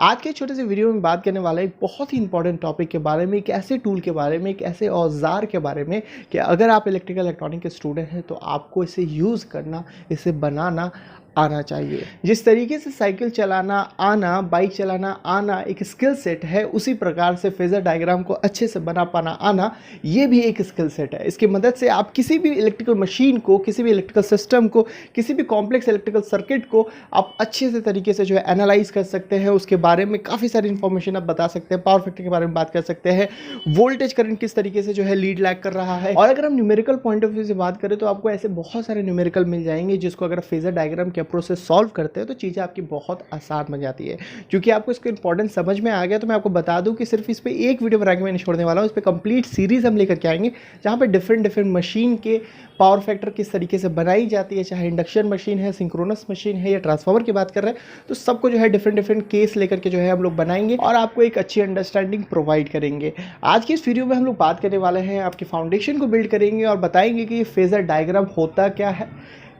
आज के छोटे से वीडियो में बात करने वाला एक बहुत ही इंपॉर्टेंट टॉपिक के बारे में, एक ऐसे टूल के बारे में, एक ऐसे औजार के बारे में कि अगर आप इलेक्ट्रिकल इलेक्ट्रॉनिक के स्टूडेंट हैं तो आपको इसे यूज़ करना, इसे बनाना आना चाहिए। जिस तरीके से साइकिल चलाना आना, बाइक चलाना आना एक स्किल सेट है, उसी प्रकार से फेजर डायग्राम को अच्छे से बना पाना आना ये भी एक स्किल सेट है। इसकी मदद से आप किसी भी इलेक्ट्रिकल मशीन को, किसी भी इलेक्ट्रिकल सिस्टम को, किसी भी कॉम्प्लेक्स इलेक्ट्रिकल सर्किट को आप अच्छे से तरीके से जो है एनालाइज कर सकते हैं। उसके बारे में काफ़ी सारी इंफॉर्मेशन आप बता सकते हैं। पावर फैक्टर के बारे में बात कर सकते हैं, वोल्टेज करंट किस तरीके से जो है लीड लैग कर रहा है। और अगर हम न्यूमेरिकल पॉइंट ऑफ व्यू से बात करें तो आपको ऐसे बहुत सारे न्यूमेरिकल मिल जाएंगे जिसको अगर फेजर डायग्राम के अप्रोच से सॉल्व करते हैं तो चीज़ें आपकी बहुत आसान बन जाती है। क्योंकि आपको इसका इंपॉर्टेंस समझ में आ गया तो मैं आपको बता दूं कि सिर्फ इस पर एक वीडियो बना के मैं नहीं छोड़ने वाला हूँ। इस पर कंप्लीट सीरीज हम लेकर के आएंगे जहाँ पे डिफरेंट मशीन के पावर फैक्टर किस तरीके से बनाई जाती है, चाहे इंडक्शन मशीन है, सिंक्रोनस मशीन है या ट्रांसफार्मर की बात कर रहे हैं, तो सबको जो है डिफरेंट केस लेकर के जो है हम लोग बनाएंगे और आपको एक अच्छी अंडरस्टैंडिंग प्रोवाइड करेंगे। आज की इस वीडियो में हम लोग बात करने वाले हैं, आपके फाउंडेशन को बिल्ड करेंगे और बताएंगे कि ये फेजर डायग्राम होता क्या है,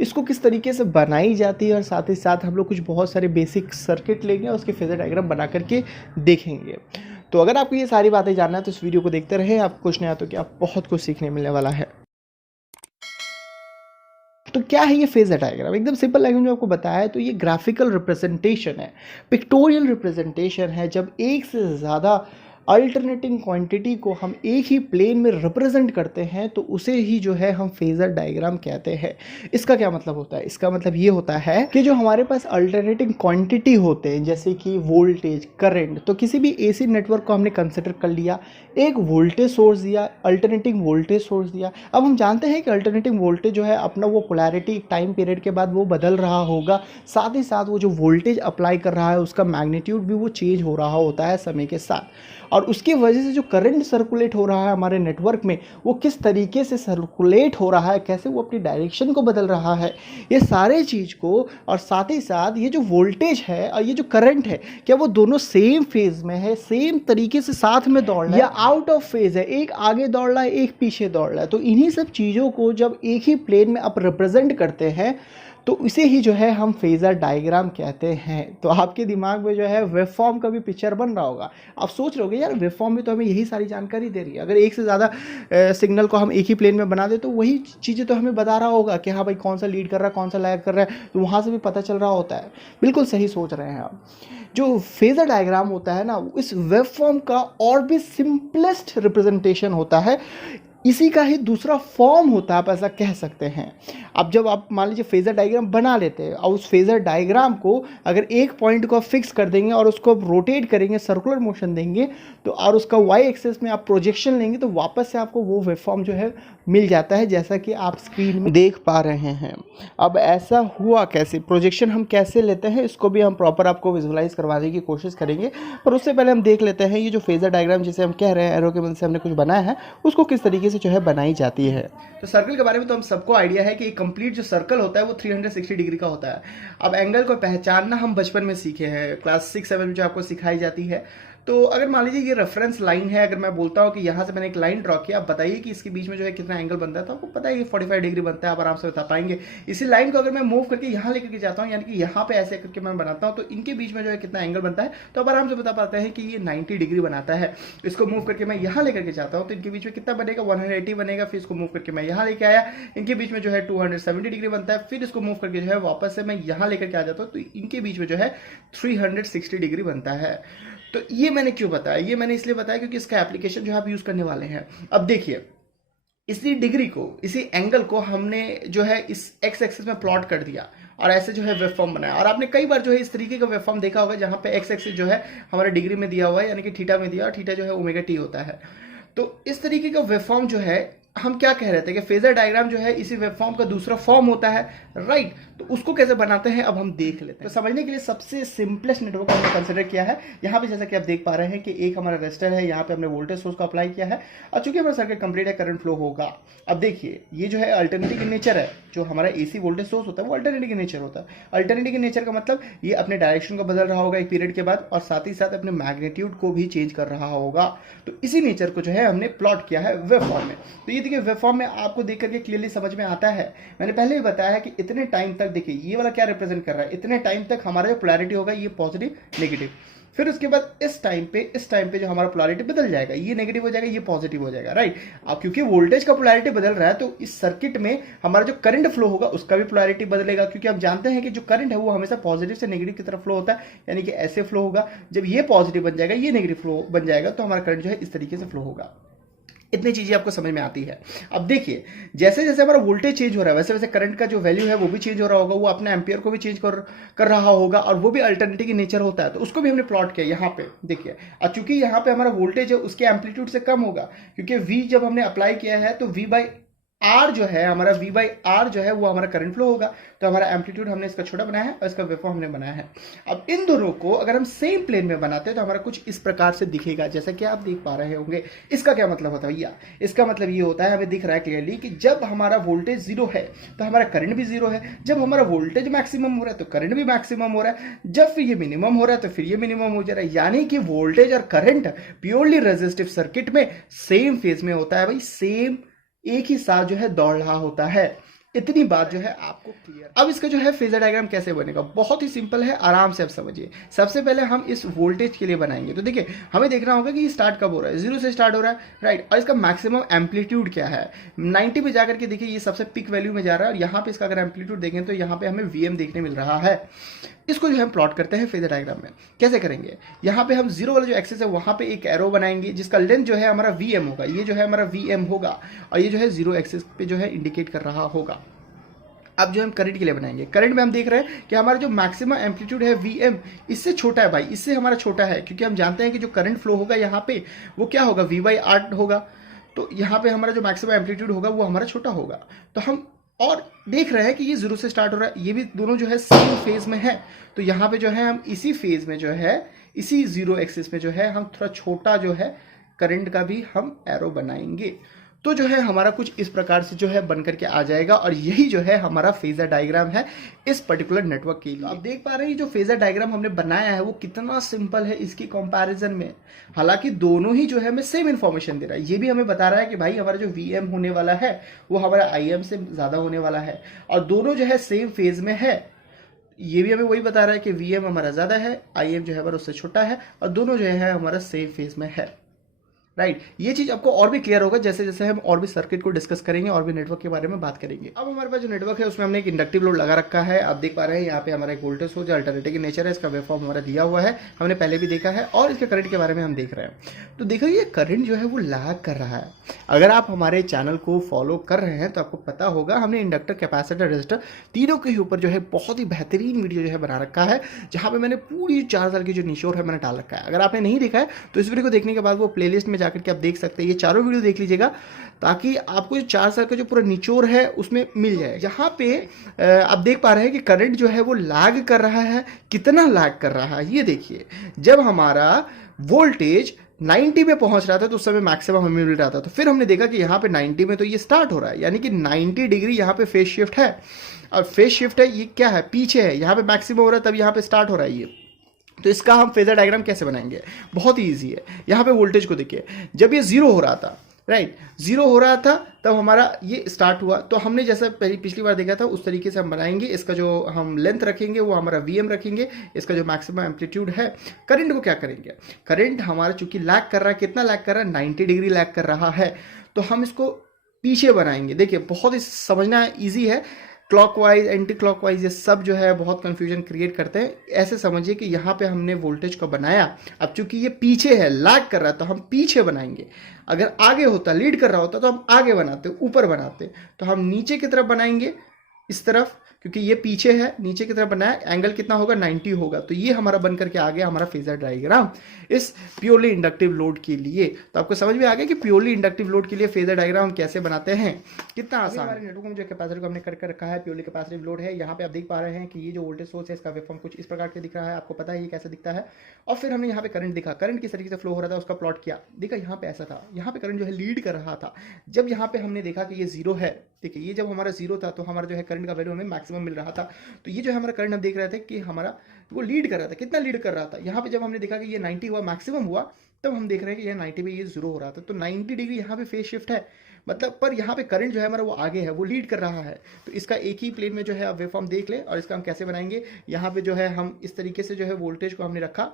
इसको किस तरीके से बनाई जाती है, और साथ ही साथ हम लोग कुछ बहुत सारे बेसिक सर्किट लेंगे और उसके फेजर डायग्राम बना करके देखेंगे। तो अगर आपको ये सारी बातें जानना है तो इस वीडियो को देखते रहें। आपको कुछ नहीं आता तो कि आप बहुत कुछ सीखने मिलने वाला है। तो क्या है ये फेजर डायग्राम? एकदम सिंपल लैंग्वेज में आपको बताया तो ये ग्राफिकल रिप्रेजेंटेशन है, पिक्टोरियल रिप्रेजेंटेशन है। जब एक से ज़्यादा अल्टरनेटिंग क्वांटिटी को हम एक ही प्लेन में रिप्रेजेंट करते हैं तो उसे ही जो है हम फेजर डायग्राम कहते हैं। इसका क्या मतलब होता है? इसका मतलब ये होता है कि जो हमारे पास अल्टरनेटिंग क्वांटिटी होते हैं जैसे कि वोल्टेज, करंट, तो किसी भी एसी नेटवर्क को हमने कंसिडर कर लिया, एक वोल्टेज सोर्स दिया, अल्टरनेटिंग वोल्टेज सोर्स दिया। अब हम जानते हैं कि अल्टरनेटिंग वोल्टेज जो है अपना वो पोलैरिटी टाइम पीरियड के बाद वो बदल रहा होगा, साथ ही साथ वो जो वोल्टेज अप्लाई कर रहा है उसका मैग्नीट्यूड भी वो चेंज हो रहा होता है समय के साथ। और उसकी वजह से जो करंट सर्कुलेट हो रहा है हमारे नेटवर्क में वो किस तरीके से सर्कुलेट हो रहा है, कैसे वो अपनी डायरेक्शन को बदल रहा है, ये सारे चीज़ को, और साथ ही साथ ये जो वोल्टेज है और ये जो करंट है क्या वो दोनों सेम फेज में है, सेम तरीके से साथ में दौड़ रहा है या आउट ऑफ फेज है, एक आगे दौड़ रहा है एक पीछे दौड़ रहा है। तो इन्हीं सब चीज़ों को जब एक ही प्लेन में आप रिप्रेजेंट करते हैं तो इसे ही जो है हम फेजर डायग्राम कहते हैं। तो आपके दिमाग में जो है वेवफॉर्म का भी पिक्चर बन रहा होगा। आप सोच रहे होगे यार वेवफॉर्म में तो हमें यही सारी जानकारी दे रही है, अगर एक से ज़्यादा सिग्नल को हम एक ही प्लेन में बना दे तो वही चीज़ें तो हमें बता रहा होगा कि हाँ भाई कौन सा लीड कर रहा है, कौन सा लैग कर रहा है, तो वहाँ से भी पता चल रहा होता है। बिल्कुल सही सोच रहे हैं आप। जो फेजर डायग्राम होता है ना, इस वेवफॉर्म का और भी सिंपलेस्ट रिप्रेजेंटेशन होता है, इसी का ही दूसरा फॉर्म होता है, आप ऐसा कह सकते हैं। अब जब आप मान लीजिए फेजर डायग्राम बना लेते हैं और उस फेजर डायग्राम को अगर एक पॉइंट को आप फिक्स कर देंगे और उसको आप रोटेट करेंगे, सर्कुलर मोशन देंगे तो, और उसका वाई एक्सेस में आप प्रोजेक्शन लेंगे तो वापस से आपको वो वेवफॉर्म जो है मिल जाता है जैसा कि आप स्क्रीन में देख पा रहे हैं। अब ऐसा हुआ कैसे, प्रोजेक्शन हम कैसे लेते हैं, इसको भी हम प्रॉपर आपको विजुअलाइज करवाने की कोशिश करेंगे। पर उससे पहले हम देख लेते हैं ये जो फेजर डायग्राम जिसे हम कह रहे हैं एरो के मदद से हमने कुछ बनाया है उसको किस तरीके से जो है बनाई जाती है। तो सर्कल के बारे में तो हम सबको आइडिया है कि एक कंप्लीट जो सर्कल होता है वो 360 डिग्री का होता है। अब एंगल को पहचानना हम बचपन में सीखे हैं, क्लास 6-7 में जो आपको सिखाई जाती है। तो अगर मान लीजिए ये रेफरेंस लाइन है, अगर मैं बोलता हूँ कि यहाँ से मैंने एक लाइन ड्रॉ किया, आप बताइए कि इसके बीच में जो है कितना एंगल बनता है, तो आपको पता है कि 45 डिग्री बनता है, आप आराम से बता पाएंगे। इसी लाइन को अगर मैं मूव करके यहाँ लेकर के जाता हूँ, यानी कि यहाँ पे ऐसे करके मैं बनाता हूँ, तो इनके बीच में जो है कितना एंगल बनता है, तो आप आराम से बता पाते हैं कि ये 90 डिग्री बनाता है। इसको मूव करके मैं यहाँ लेकर के जाता हूँ तो इनके बीच में कितना बनेगा, 180 बनेगा। फिर इसको मूव करके मैं यहाँ लेके आया, इनके बीच में जो है 270 डिग्री बनता है। फिर इसको मूव करके जो है वापस से मैं यहाँ लेकर के आ जाता हूँ तो इनके बीच में जो है 360 डिग्री बनता है। तो ये मैंने क्यों बताया? ये मैंने इसलिए बताया क्योंकि इसका एप्लीकेशन जो है आप यूज करने वाले हैं। अब देखिए, इसी डिग्री को, इसी एंगल को हमने जो है इस एक्स एक्सिस में प्लॉट कर दिया और ऐसे जो है वेवफॉर्म बनाया। और आपने कई बार जो है इस तरीके का वेवफॉर्म देखा होगा जहां पे एक्स एक्सिस जो है हमारे डिग्री में दिया हुआ है, यानी कि थीटा में दिया, और थीटा जो है ओमेगा टी होता है। तो इस तरीके का वेवफॉर्म जो है हम क्या कह रहे थे कि फेजर डायग्राम जो है इसी वेवफॉर्म का दूसरा फॉर्म होता है, राइट। तो उसको कैसे बनाते हैं अब हम देख लेते हैं। तो समझने के लिए सबसे सिंपलेस्ट नेटवर्क हमने कंसिडर किया है। यहाँ पे जैसा कि आप देख पा रहे हैं कि एक हमारा रेजिस्टर है, यहाँ पे हमने वोल्टेज सोर्स को अप्लाई किया है और चूंकि हमारा सर्किट कंप्लीट है, करंट फ्लो होगा। अब देखिए ये जो है अल्टरनेटिंग इन नेचर है, जो हमारा एसी वोल्टेज सोर्स होता है वो अल्टरनेटिंग इन नेचर होता है। अल्टरनेटिंग इन नेचर का मतलब ये अपने डायरेक्शन को बदल रहा होगा एक पीरियड के बाद और साथ ही साथ अपने मैग्नीट्यूड को भी चेंज कर रहा होगा। तो इसी नेचर को जो है हमने प्लॉट किया है वेवफॉर्म में। तो ये ये देखिए वेव फॉर्म में आपको देख करके क्लियरली समझ में आता है। मैंने पहले ही बताया है कि इतने टाइम तक देखिए ये वाला क्या रिप्रेजेंट कर रहा है, इतने टाइम तक हमारा जो पोलैरिटी होगा ये पॉजिटिव नेगेटिव, फिर उसके बाद इस टाइम पे जो हमारा पोलैरिटी बदल जाएगा, ये नेगेटिव हो जाएगा ये पॉजिटिव हो जाएगा, राइट। अब क्योंकि वोल्टेज का पोलैरिटी बदल रहा है तो इस सर्किट में हमारा जो करंट फ्लो होगा उसका भी पोलैरिटी बदलेगा, क्योंकि हम जानते हैं कि जो करंट है वो हमेशा पॉजिटिव से नेगेटिव की तरफ फ्लो होता है, यानी कि ऐसे फ्लो होगा। जब ये पॉजिटिव बन जाएगा ये नेगेटिव फ्लो बन जाएगा तो हमारा करंट जो है इस तरीके से फ्लो होगा। इतनी चीजें आपको समझ में आती है। अब देखिए जैसे जैसे हमारा वोल्टेज चेंज हो रहा है वैसे वैसे करंट का जो वैल्यू है वो भी चेंज हो रहा होगा, वो अपने एम्पियर को भी चेंज कर रहा होगा, और वो भी अल्टरनेटिव की नेचर होता है, तो उसको भी हमने प्लॉट किया यहाँ पे देखिए। और चूंकि यहाँ पे हमारा वोल्टेज है उसके एम्पलीट्यूड से कम होगा, क्योंकि V जब हमने अप्लाई किया है तो V बाई आर जो है हमारा V बाई आर जो है वो हमारा करंट फ्लो होगा, तो हमारा एम्पलीट्यूड हमने इसका छोटा बनाया है और इसका वेवफॉर्म हमने बनाया है। अब इन दोनों को अगर हम सेम प्लेन में बनाते हैं तो हमारा कुछ इस प्रकार से दिखेगा, जैसा कि आप देख पा रहे होंगे। इसका क्या मतलब होता है भैया? इसका मतलब ये होता है, हमें दिख रहा है क्लियरली कि जब हमारा वोल्टेज जीरो है तो हमारा करंट भी जीरो है, जब हमारा वोल्टेज मैक्सिमम हो रहा है तो करंट भी मैक्सिमम हो रहा है, जब फिर ये मिनिमम हो रहा है तो फिर ये मिनिमम हो जा रहा है। यानी कि वोल्टेज और करंट प्योरली रेजिस्टिव सर्किट में सेम फेज में होता है भाई, सेम एक ही साथ जो है दौड़ रहा होता है। इतनी बात जो है आपको क्लियर। अब इसका जो है फेजर डायग्राम कैसे बनेगा, बहुत ही सिंपल है, आराम से आप समझिए। सबसे पहले हम इस वोल्टेज के लिए बनाएंगे, तो देखिए हमें देखना होगा कि ये स्टार्ट कब हो रहा है, जीरो से स्टार्ट हो रहा है, राइट। और इसका मैक्सिमम एम्पलीट्यूड क्या है, 90 पे जाकर के देखिए ये सबसे पिक वैल्यू में जा रहा है, और यहाँ पे इसका अगर एम्पलीट्यूड देखें तो यहाँ पे हमें VM देखने मिल रहा है। इसको जो हम प्लॉट करते हैं फेजर डायग्राम में, कैसे करेंगे, यहाँ पे हम जीरो वाला जो एक्सिस है वहाँ पे एक एरो बनाएंगे जिसका लेंथ जो है हमारा VM होगा, ये जो है हमारा VM होगा, और ये जो है जीरो एक्सिस पे जो है इंडिकेट कर रहा होगा। अब जो हम करंट के लिए बनाएंगे, करंट में हम देख रहे हैं कि हमारा जो मैक्सिमम एम्पलीट्यूड है VM इससे छोटा है भाई, इससे हमारा छोटा है, क्योंकि हम जानते हैं कि जो करंट फ्लो होगा यहाँ पे वो क्या होगा, V बाई आर होगा, तो यहाँ पे हमारा जो मैक्सिमम एम्पलीट्यूड होगा वो हमारा छोटा होगा। तो हम और देख रहे हैं कि ये जीरो से स्टार्ट हो रहा है, ये भी दोनों जो है सेम फेज में है, तो यहाँ पे जो है हम इसी फेज में जो है इसी जीरो एक्सिस में जो है हम थोड़ा छोटा जो है करंट का भी हम एरो बनाएंगे, तो जो है हमारा कुछ इस प्रकार से जो है बन करके आ जाएगा। और यही जो है हमारा फेजर डायग्राम है इस पर्टिकुलर नेटवर्क के लिए। आप देख पा रहे हैं जो फेजर डायग्राम हमने बनाया है वो कितना सिंपल है इसकी कंपैरिजन में, हालांकि दोनों ही जो है हमें सेम इन्फॉर्मेशन दे रहा है। ये भी हमें बता रहा है कि भाई हमारा जो VM होने वाला है वो हमारा IM से ज़्यादा होने वाला है, और दोनों जो है सेम फेज में है। ये भी हमें वही बता रहा है कि VM हमारा ज़्यादा है, IM जो है हमारा उससे छोटा है, और दोनों जो है हमारा सेम फेज में है, राइट। ये चीज आपको और भी क्लियर होगा जैसे जैसे हम और भी सर्किट को डिस्कस करेंगे और भी नेटवर्क के बारे में बात करेंगे। अब हमारे पास जो नेटवर्क है उसमें हमने एक इंडक्टिव लोड लगा रखा है, आप देख पा रहे हैं यहाँ पे हमारा एक वोल्टेज सोर्स अल्टरनेटिव की नेचर है, इसका वेवफॉर्म हमारा दिया हुआ है, हमने पहले भी देखा है, और इसके करंट के बारे में हम देख रहे हैं। तो देखो ये करंट जो है वो लैग कर रहा है। अगर आप हमारे चैनल को फॉलो कर रहे हैं तो आपको पता होगा हमने इंडक्टर, कैपेसिटर, रेजिस्टर तीनों के ऊपर जो है बहुत ही बेहतरीन वीडियो जो है बना रखा है, जहाँ पे मैंने पूरी 4 साल की जो निचोड़ है मैंने डाल रखा है। अगर आपने नहीं देखा है तो इस वीडियो को देखने के बाद वो प्लेलिस्ट में जाकर के आप देख सकते हैं, ये चारों वीडियो देख लीजिएगा ताकि आपको जो 4 साल का जो पूरा निचोड़ है उसमें मिल जाए। यहाँ पे आप देख पा रहे हैं कि करंट जो है वो लैग कर रहा है, कितना लैग कर रहा है ये देखिए। जब हमारा वोल्टेज 90 में पहुंच रहा था तो उस समय मैक्सिमम हमें मिल रहा था, तो फिर हमने देखा कि यहाँ पे 90 में तो ये स्टार्ट हो रहा है, यानी कि 90 डिग्री यहाँ पे फेज शिफ्ट है, और फेज शिफ्ट है ये क्या है, पीछे है, यहाँ पे मैक्सिमम हो रहा है तब यहाँ पे स्टार्ट हो रहा है ये। तो इसका हम फेजर डायग्राम कैसे बनाएंगे, बहुत ही ईजी है। यहाँ पे वोल्टेज को देखिए, जब ये जीरो हो रहा था, राइट, जीरो हो रहा था तब हमारा ये स्टार्ट हुआ, तो हमने जैसा पिछली बार देखा था उस तरीके से हम बनाएंगे। इसका जो हम लेंथ रखेंगे वो हमारा VM रखेंगे, इसका जो मैक्सिमम एम्पलीट्यूड है। करंट को क्या करेंगे, करंट हमारा चूंकि लैग कर रहा है, कितना लैग कर रहा है, 90 डिग्री लैग कर रहा है, तो हम इसको पीछे बनाएंगे। देखिए बहुत ही समझना ईजी है, क्लॉकवाइज एंटी क्लॉकवाइज ये सब जो है बहुत कंफ्यूजन क्रिएट करते हैं। ऐसे समझिए कि यहाँ पे हमने वोल्टेज को बनाया, अब चूंकि ये पीछे है, लैग कर रहा है, तो हम पीछे बनाएंगे। अगर आगे होता, लीड कर रहा होता तो हम आगे बनाते, ऊपर बनाते, तो हम नीचे की तरफ बनाएंगे इस तरफ, क्योंकि ये पीछे है, नीचे की तरफ बनाया, एंगल कितना होगा, 90 होगा। तो ये हमारा बन करके आ गया हमारा फेजर डायग्राम इस प्योरली इंडक्टिव लोड के लिए। तो आपको समझ में आ गया कि प्योरली इंडक्टिव लोड के लिए फेजर डायग्राम कैसे बनाते हैं, कितना आसान। हमारे नेटवर्क में जो कैपेसिटर को हमने करके रखा है प्योरली कैपेसिटिव लोड है। यहाँ पे आप देख पा रहे हैं कि ये जो वोल्टेज सोर्स है इसका वेवफॉर्म कुछ इस प्रकार के दिख रहा है, आपको पता है ये कैसे दिखता है। और फिर हमने यहाँ पे करंट दिखा, करंट किस तरीके से फ्लो हो रहा था उसका प्लॉट किया, देखा यहाँ पे ऐसा था, यहाँ पे करंट जो है लीड कर रहा था। जब यहाँ पे हमने देखा कि ये जीरो है, देखिए ये जब हमारा जीरो था तो हमारा जो है करंट का वैल्यू हमें मैक्सिमम मिल रहा था, तो ये जो हमारा करंट हम देख रहे थे कि हमारा वो लीड कर रहा था, कितना लीड कर रहा था। यहाँ पे जब हमने देखा कि ये 90 हुआ, मैक्सिमम हुआ, तब हम देख रहे हैं कि ये 90 पे ये जीरो हो रहा था, तो 90 डिग्री यहाँ पे फेज शिफ्ट है, मतलब पर यहाँ पे करंट जो है हमारा वो आगे है, वो लीड कर रहा है। तो इसका एक ही प्लेन में जो है आप वेवफॉर्म देख लें, और इसका हम कैसे बनाएंगे, यहाँ पे जो है हम इस तरीके से जो है वोल्टेज को हमने रखा,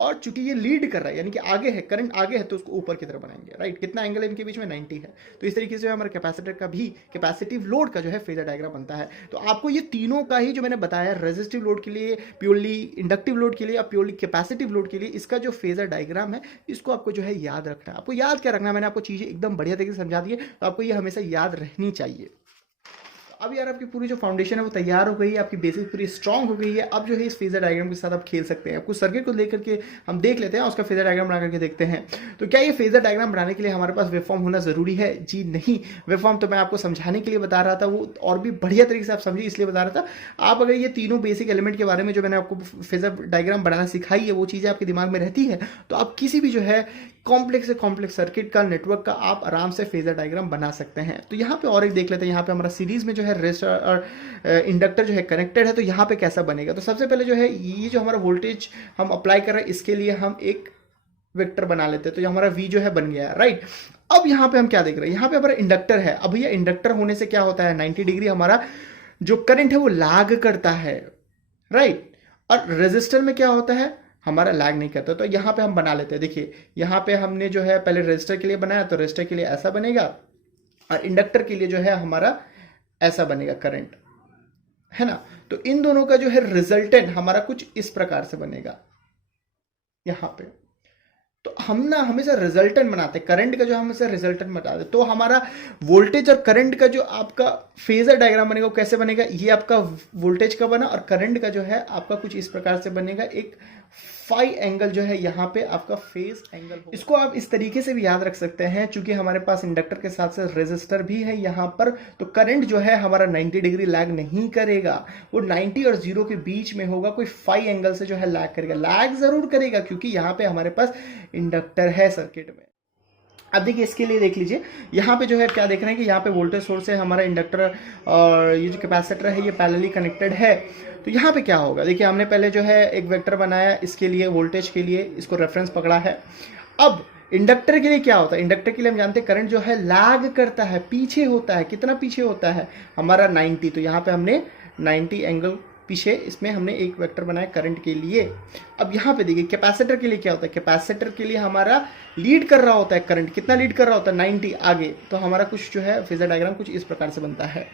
और चूंकि ये लीड कर रहा है यानी कि आगे है, करंट आगे है, तो उसको ऊपर की तरफ बनाएंगे, राइट। कितना एंगल है इनके बीच में, 90 है। तो इस तरीके से हमारा कैपेसिटर का भी कैपेसिटिव लोड का जो है फेजर डायग्राम बनता है। तो आपको ये तीनों का ही जो मैंने बताया, रेजिस्टिव लोड के लिए, प्योरली इंडक्टिव लोड के लिए और प्योरली कैपेसिटिव लोड के लिए, इसका जो फेजर डायग्राम है इसको आपको जो है याद रखना है। आपको याद क्या रखना है, मैंने आपको चीजें एकदम बढ़िया तरीके से समझा दी है, तो आपको ये हमेशा याद रहनी चाहिए। अब यार आपकी पूरी जो फाउंडेशन है वो तैयार हो गई है, आपकी बेसिक पूरी स्ट्रांग हो गई है। अब जो है इस फेजर डायग्राम के साथ आप खेल सकते हैं। कुछ सर्किट को लेकर के हम देख लेते हैं, उसका फेजर डायग्राम बना करके देखते हैं। तो क्या ये फेजर डायग्राम बनाने के लिए हमारे पास वेवफॉर्म होना जरूरी है? जी नहीं, वेवफॉर्म तो मैं आपको समझाने के लिए बता रहा था, वो और भी बढ़िया तरीके से आप समझिए इसलिए बता रहा था। आप अगर ये तीनों बेसिक एलिमेंट के बारे में जो मैंने आपको फेजर डायग्राम बनाना सिखाई है वो चीज़ें आपके दिमाग में रहती है, तो आप किसी भी जो है कॉम्प्लेक्स से कॉम्प्लेक्स सर्किट का, नेटवर्क का आप आराम से फेजर डायग्राम बना सकते हैं। तो यहाँ पे और एक देख लेते हैं, यहाँ पे हमारा सीरीज में जो है रेजिस्टर और इंडक्टर जो है कनेक्टेड है, तो यहाँ पे कैसा बनेगा। तो सबसे पहले जो है ये जो हमारा वोल्टेज हम अप्लाई कर रहे हैं इसके लिए हम एक वेक्टर बना लेते हैं। तो ये हमारा V जो है बन गया है, राइट। अब यहाँ पे हम क्या देख रहे हैं, यहाँ पे हमारा इंडक्टर है। अब ये इंडक्टर होने से क्या होता है, 90 डिग्री हमारा जो करंट है वो लैग करता है, राइट। और रेजिस्टर में क्या होता है, हमारा लैग नहीं करता। तो यहाँ पे हम बना लेते हैं। देखिए यहाँ पे हमने जो है पहले रेजिस्टर के लिए बनाया, तो रेजिस्टर के लिए ऐसा बनेगा, और इंडक्टर के लिए जो है हमारा ऐसा बनेगा, करंट है ना। तो इन दोनों का जो है रिजल्टेंट हमारा कुछ इस प्रकार से बनेगा यहाँ पे। तो हम ना हमेशा रिजल्टेंट बनाते हैं, करंट का जो हम हमेशा रिजल्टेंट बनाते हैं। तो हमारा वोल्टेज और करंट का जो आपका फेजर डायग्राम बनेगा वो कैसे बनेगा, ये आपका वोल्टेज का बना, और करंट का जो है आपका कुछ इस प्रकार से बनेगा, एक फाई एंगल जो है यहाँ पे आपका फेज एंगल होगा। इसको आप इस तरीके से भी याद रख सकते हैं, चूंकि हमारे पास इंडक्टर के साथ साथ रेजिस्टर भी है यहाँ पर, तो करंट जो है हमारा 90 डिग्री लैग नहीं करेगा, वो 90 और 0 के बीच में होगा, कोई फाई एंगल से जो है लैग करेगा। लैग जरूर करेगा क्योंकि यहाँ पे हमारे पास इंडक्टर है सर्किट में। अब देखिए इसके लिए देख लीजिए, यहाँ पे जो है क्या देख रहे हैं कि यहाँ पे वोल्टेज सोर्स है, हमारा इंडक्टर और ये जो कैपेसिटर है ये पैरेलली कनेक्टेड है। तो यहाँ पे क्या होगा, देखिए हमने पहले जो है एक वेक्टर बनाया इसके लिए, वोल्टेज के लिए, इसको रेफरेंस पकड़ा है। अब इंडक्टर के लिए क्या होता है, इंडक्टर के लिए हम जानते हैं करंट जो है लैग करता है, पीछे होता है। कितना पीछे होता है, हमारा 90। तो यहाँ पे हमने 90 एंगल पीछे इसमें हमने एक वेक्टर बनाया करंट के लिए। अब यहाँ पे देखिए कैपेसिटर के लिए क्या होता है, कैपेसिटर के लिए हमारा लीड कर रहा होता है करंट, कितना लीड कर रहा होता है, 90 आगे। तो हमारा कुछ जो है फेजर डायग्राम कुछ इस प्रकार से बनता है।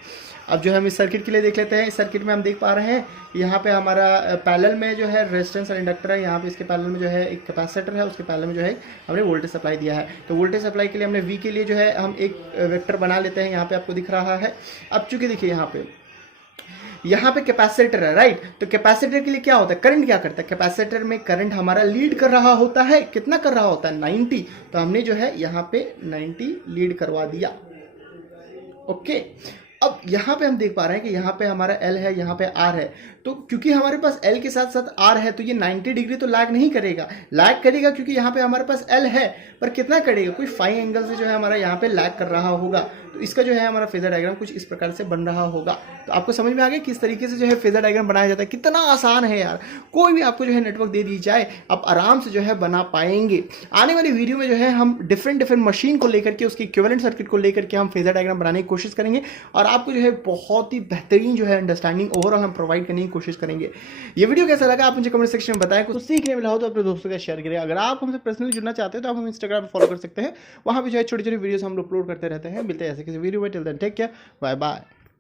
अब जो है हम इस सर्किट के लिए देख लेते हैं। इस सर्किट में हम देख पा रहे हैं यहाँ पे हमारा पैरेलल में जो है रेजिस्टेंस और इंडक्टर है, यहाँ पे इसके पैरेलल में जो है एक कैपेसिटर है, उसके पैरेलल में जो है हमने वोल्टेज सप्लाई दिया है। तो वोल्टेज सप्लाई के लिए हमने V के लिए जो है हम एक वेक्टर बना लेते हैं, यहाँ पे आपको दिख रहा है। अब चूंकि देखिए यहाँ पे कैपेसिटर है, राइट। तो कैपेसिटर के लिए क्या होता है, करंट क्या करता है, कैपेसिटर में करंट हमारा लीड कर रहा होता है, कितना कर रहा होता है, 90। तो हमने जो है यहाँ पे 90 लीड करवा दिया, ओके। अब यहाँ पे हम देख पा रहे हैं कि यहाँ पे हमारा L है, यहाँ पे R है। तो क्योंकि हमारे पास L के साथ साथ R है तो ये 90 डिग्री तो लैग नहीं करेगा, लैग करेगा क्योंकि यहाँ पे हमारे पास L है, पर कितना करेगा, कोई फाई एंगल से जो है हमारा यहाँ पे लैग कर रहा होगा। तो इसका जो है हमारा फेजर डायग्राम कुछ इस प्रकार से बन रहा होगा। तो आपको समझ में आ गया किस तरीके से जो है फेजर डायग्राम बनाया जाता है, कितना आसान है यार। कोई भी आपको जो है नेटवर्क दे दी जाए आप आराम से जो है बना पाएंगे। आने वाली वीडियो में जो है हम डिफरेंट मशीन को लेकर के, उसके इक्विवेलेंट सर्किट को लेकर के हम फेजर डायग्राम बनाने की कोशिश करेंगे, और आपको जो है बहुत ही बेहतरीन जो है अंडरस्टैंडिंग ओवरऑल हम प्रोवाइड करने की कोशिश करेंगे। ये वीडियो कैसा लगा आप मुझे कमेंट सेक्शन में बताएं, कुछ सीखने मिला हो तो अपने दोस्तों के शेयर करें। अगर आप हमसे पर्सनली जुड़ना चाहते हैं तो आप हम इंस्टाग्राम पर फॉलो कर सकते हैं, वहां पे जो है छोटी छोटी वीडियोस हम अपलोड करते रहते हैं। मिलते हैं ऐसे किसी वीडियो में, till then take care, bye bye.